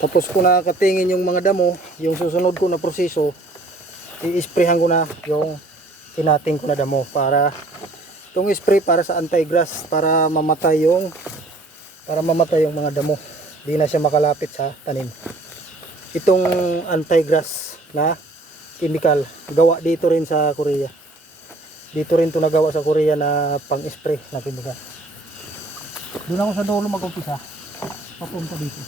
Tapos ko na katingin yung mga damo, yung susunod ko na proseso, i-sprayhan ko na yung tinating ko na damo para itong spray para sa anti-grass, para mamatay yung mga damo. Di na siya makalapit sa tanim. Itong anti-grass na chemical, gawa dito rin sa Korea. Dito rin to nagawa sa Korea na pang-spray na chemical. Doon ako sa dulo mag-umpisa, papunta dito.